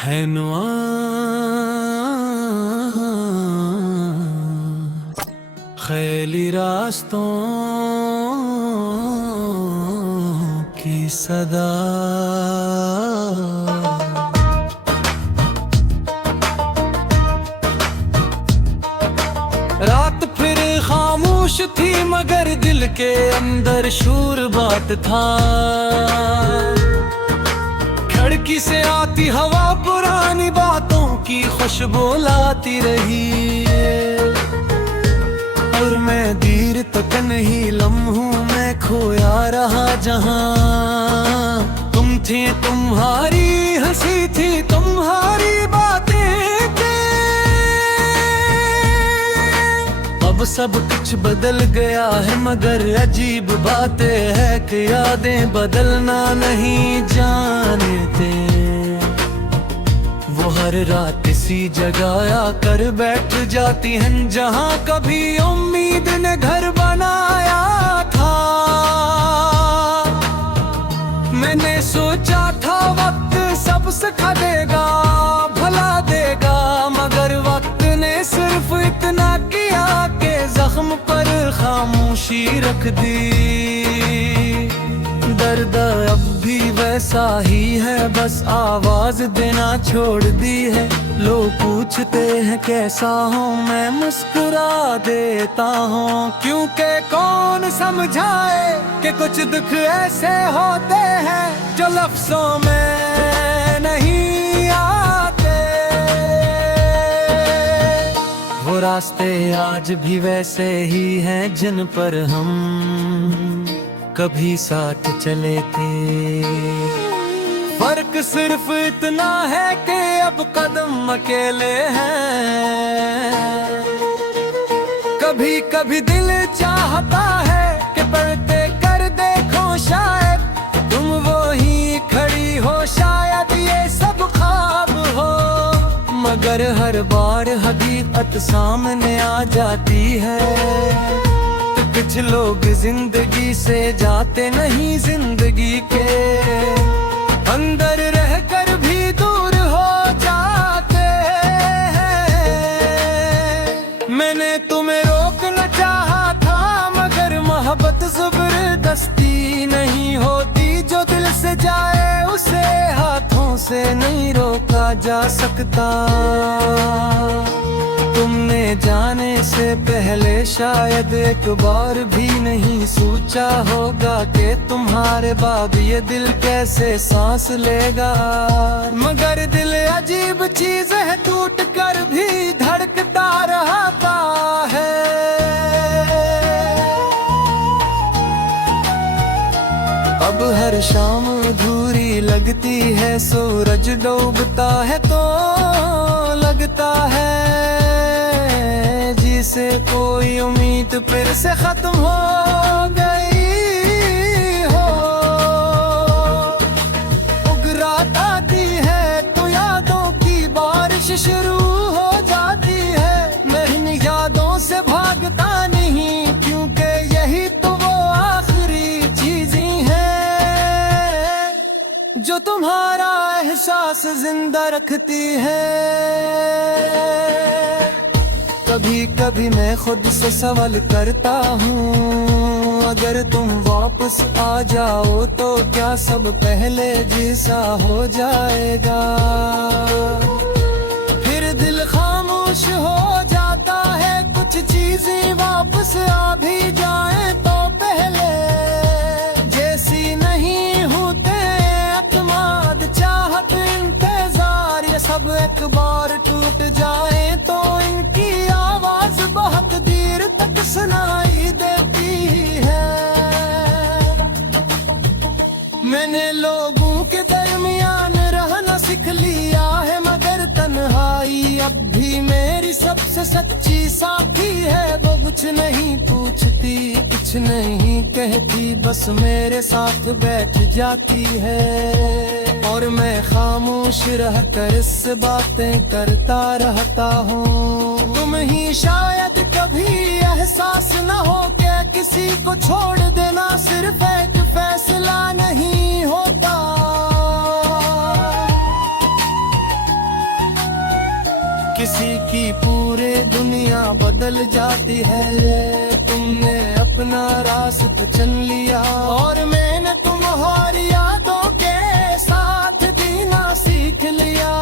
है नुआ खैली रास्तों की सदा। रात फिर खामोश थी मगर दिल के अंदर शूर बात था। खिड़की से आती हवा पुरानी बातों की खुशबू लाती रही। और मैं देर तक नहीं लम्हों में खोया रहा जहां तुम थी। तुम्हारी हंसी थी तुम्हारी बातें थी। अब सब कुछ बदल गया है मगर अजीब बातें है कि यादें बदलना नहीं जानते। वो हर रात इसी जगह आकर बैठ जाती हैं जहां कभी उम्मीद ने घर बनाया था। मैंने सोचा था वक्त सब सिखा देगा भला देगा, मगर वक्त ने सिर्फ इतना किया कि जख्म पर खामोशी रख दी। दर्द अब भी वैसा ही है बस आवाज देना छोड़ दी है। लोग पूछते हैं कैसा हूँ मैं मुस्कुरा देता हूँ, क्योंकि कौन समझाए कि कुछ दुख ऐसे होते हैं जो लफ्जों में नहीं आते। वो रास्ते आज भी वैसे ही हैं जिन पर हम कभी साथ चले थे। फर्क सिर्फ इतना है कि अब कदम अकेले हैं। कभी कभी दिल चाहता है कि पलटे कर देखो शायद तुम वो ही खड़ी हो, शायद ये सब ख्वाब हो। मगर हर बार हकीकत सामने आ जाती है। कुछ लोग जिंदगी से जाते नहीं जिंदगी के अंदर रहकर भी दूर हो जाते हैं। मैंने तुम्हें रोकना चाहा था मगर मोहब्बत जबरदस्ती नहीं होती। जो दिल से जाए उसे हाथों से नहीं रोका जा सकता। तुमने जाने से पहले शायद एक बार भी नहीं सोचा होगा कि तुम्हारे बाद ये दिल कैसे सांस लेगा। मगर दिल अजीब चीज है टूट कर भी धड़कता रहता है। अब हर शाम अधूरी लगती है, सूरज डूबता है तो लगता है जिसे कोई उम्मीद फिर से खत्म हो गई हो। उगरात आती है तो यादों की बारिश शुरू हो जाती है। मैं इन यादों से भागता नहीं क्योंकि यही तो वो आखिरी चीजें हैं जो तुम्हारा एहसास जिंदा रखती है। कभी कभी मैं खुद से सवाल करता हूँ अगर तुम वापस आ जाओ तो क्या सब पहले जैसा हो जाएगा। फिर दिल खामोश हो जाता है, कुछ चीजें वापस आ भी जाए तो पहले जैसी नहीं होते। अतमाद चाहत इंतजार ये सब एक बार टूट जाए तो इनकी आवाज बहुत देर तक सुनाई देती है। मैंने लोगों के दरमियान रहना सीख लिया है मगर तन्हाई अब भी मेरी सबसे सच्ची साथी है। वो कुछ नहीं पूछती कुछ नहीं कहती, बस मेरे साथ बैठ जाती है। और मैं खामोश रहकर इससे बातें करता रहता हूँ। तुम ही शायद कभी एहसास न हो कि किसी को छोड़ देना सिर्फ एक फैसला नहीं होता। किसी की पूरे दुनिया बदल जाती है। तुमने अपना रास्ता चुन लिया और मैंने तुम्हारी यादों के साथ जीना सीख लिया।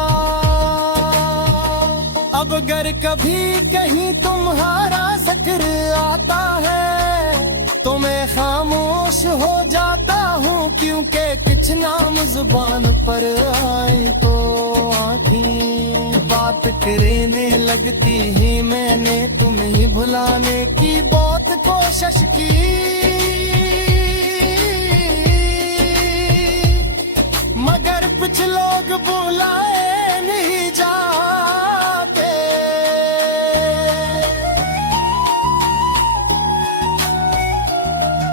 अब अगर कभी कहीं तुम्हारा जिक्र आता है तो मैं खामोश हो जाता हूँ, क्योंकि कुछ नाम जुबान पर आए तो आँखें बात करने लगती ही। मैंने तुम्हें भुलाने की बहुत कोशिश की, मगर कुछ लोग बुलाए नहीं जाते।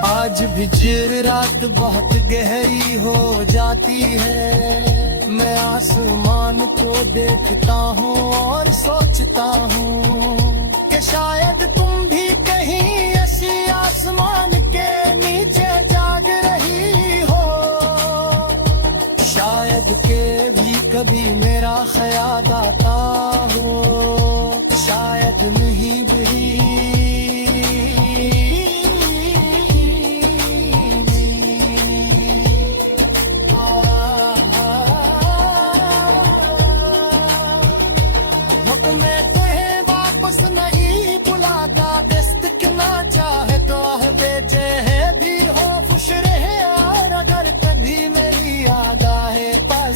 आज भी चिर रात बहुत गहरी हो जाती है। मैं आसमान को देखता हूँ और सोचता हूँ कि शायद तुम भी कहीं ऐसी आसमान के नीचे जाग रही हो। शायद के भी कभी मेरा ख्याल आता हो, शायद नहीं भी।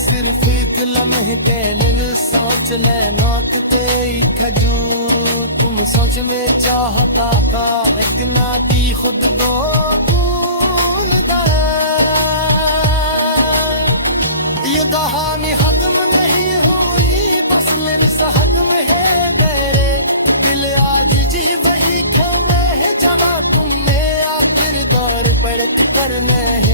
सिर्फ एक लम्हे पहले सोच लेना ते खजूर। तुम सोच में चाहता था एक नाती खुद दो भूल गए। ये कहानी खत्म नहीं हुई, बस लिर्स हदम है मेरे दिल। आज जी वही थमे है जगह तुम में आखिर दौर पड़क करने है।